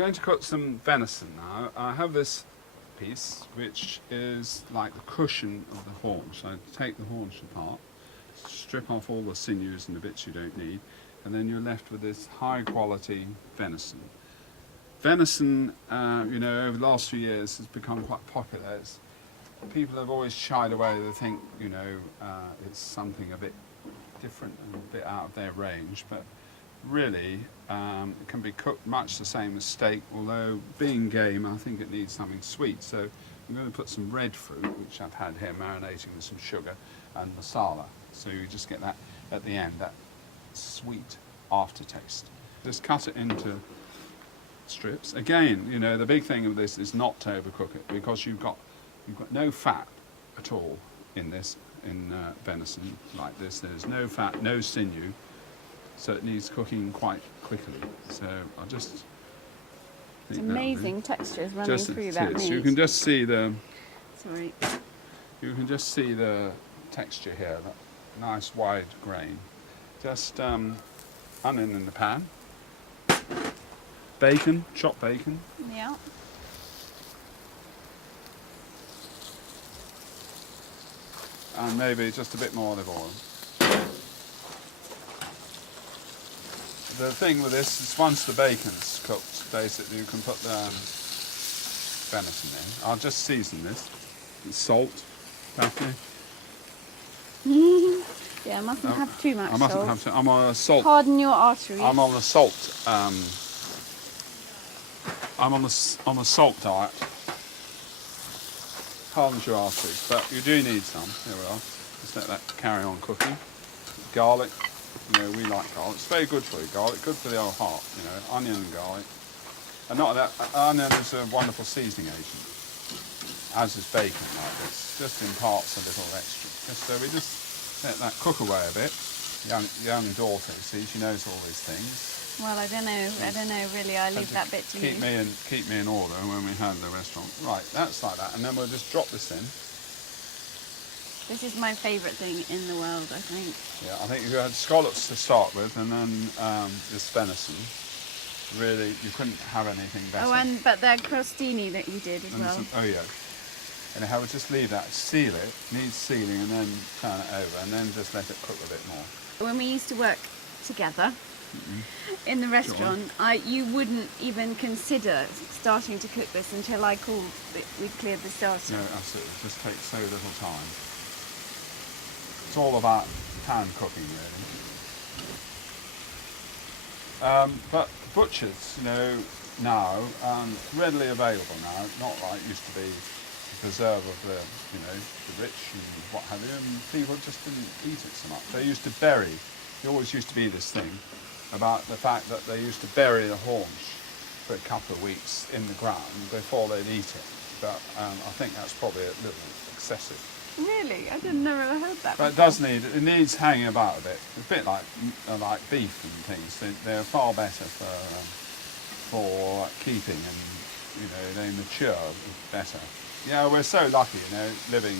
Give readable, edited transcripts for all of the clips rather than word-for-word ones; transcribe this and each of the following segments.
going to cook some venison now. I have this piece which is like the cushion of the haunch. So take the haunch apart, strip off all the sinews and the bits you don't need, and then you're left with this high quality venison. Venison, you know, over the last few years has become quite popular. People have always shied away. They think, you know, it's something a bit different and a bit out of their range, but really it can be cooked much the same as steak, although being game I think it needs something sweet. So I'm going to put some red fruit, which I've had here marinating with some sugar and masala, so you just get that at the end, that sweet aftertaste. Just cut it into strips. Again, you know, the big thing of this is not to overcook it, because you've got no fat at all in this, in venison like this. There's no fat, no sinew, so it needs cooking quite quickly. So I'll just... It's amazing textures running through that meat. You can just see the... Sorry. You can just see the texture here, that nice wide grain. Just onion in the pan. Bacon, chopped bacon. Yeah. And maybe just a bit more olive oil. The thing with this is once the bacon's cooked, basically you can put the venison in. I'll just season this. Salt, Daphne. Yeah, I mustn't have too much I mustn't salt. have to. I'm on a salt. Harden your arteries. I'm on a salt. I'm on a salt diet. Hardens your arteries, but you do need some. Here we are. Just let that carry on cooking. Garlic. You know, we like garlic. It's very good for you, garlic. Good for the old heart. You know, onion and garlic. And not that onion is a wonderful seasoning agent, as is bacon like this. Just imparts a little extra. So we just let that cook away a bit. Young daughter, see, she knows all these things. Well, I don't know really. I leave that bit to you. Keep me in order when we have the restaurant. Right, that's like that, and then we'll just drop this in. This is my favourite thing in the world, I think. Yeah, I think you had scallops to start with, and then this venison. Really, you couldn't have anything better. Oh, but the crostini that you did as well. Oh yeah. And I would just leave that, seal it, needs sealing, and then turn it over, and then just let it cook a bit more. When we used to work together in the restaurant, you wouldn't even consider starting to cook this until I called that we'd cleared the starter. No, absolutely. It just takes so little time. It's all about pan cooking, really. But butchers, you know, now, readily available now, not like it used to be the preserve of the, you know, the rich and what have you, and people just didn't eat it so much. They used to bury, there always used to be this thing about the fact that they used to bury the haunch for a couple of weeks in the ground before they'd eat it. But I think that's probably a little excessive. Really? I never heard that But before. it needs hanging about a bit. It's a bit like beef and things. They're far better for keeping, and you know, they mature better. Yeah, we're so lucky, you know, living.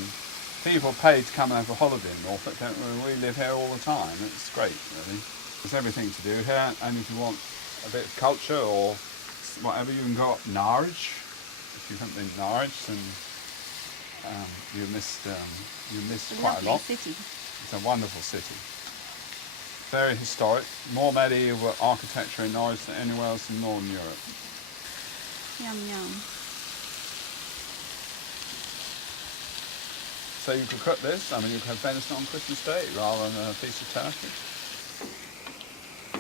People pay to come and have a holiday in Norfolk, don't we? We live here all the time. It's great, really. There's everything to do here, and if you want a bit of culture or whatever, you can go up Norwich. If you haven't been to Norwich, then you missed quite a lot. City. It's a wonderful city. Very historic. More medieval architecture in Norwich than anywhere else in Northern Europe. Yum yum. So you could cook this. I mean, you could have venison on Christmas Day rather than a piece of turkey.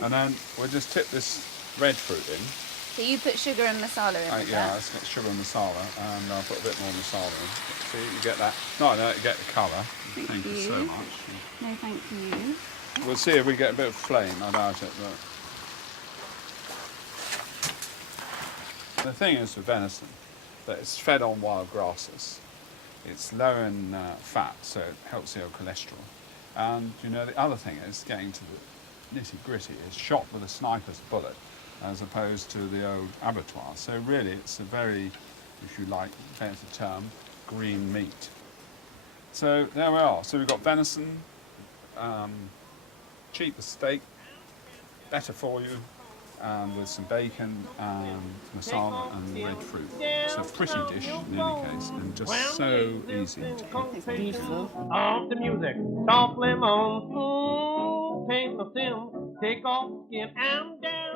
And then we'll just tip this red fruit in. So you put sugar and masala in with Yeah, that? let's get sugar and masala, and I'll put a bit more masala in. See, you get that. No, you get the colour. Thank you so much. No, thank you. We'll see if we get a bit of flame. I doubt it, but the thing is with venison that it's fed on wild grasses. It's low in fat, so it helps your cholesterol. And you know, the other thing is, getting to the nitty-gritty, is shot with a sniper's bullet as opposed to the old abattoir. So really it's a very, if you like, fancy term, green meat. So there we are. So we've got venison, cheap as steak, better for you, and with some bacon and masala and red fruit. It's a pretty dish in any case, and just so easy to cook. It's beautiful. Off the music, softly moan, paint the film, take off the skin and dance.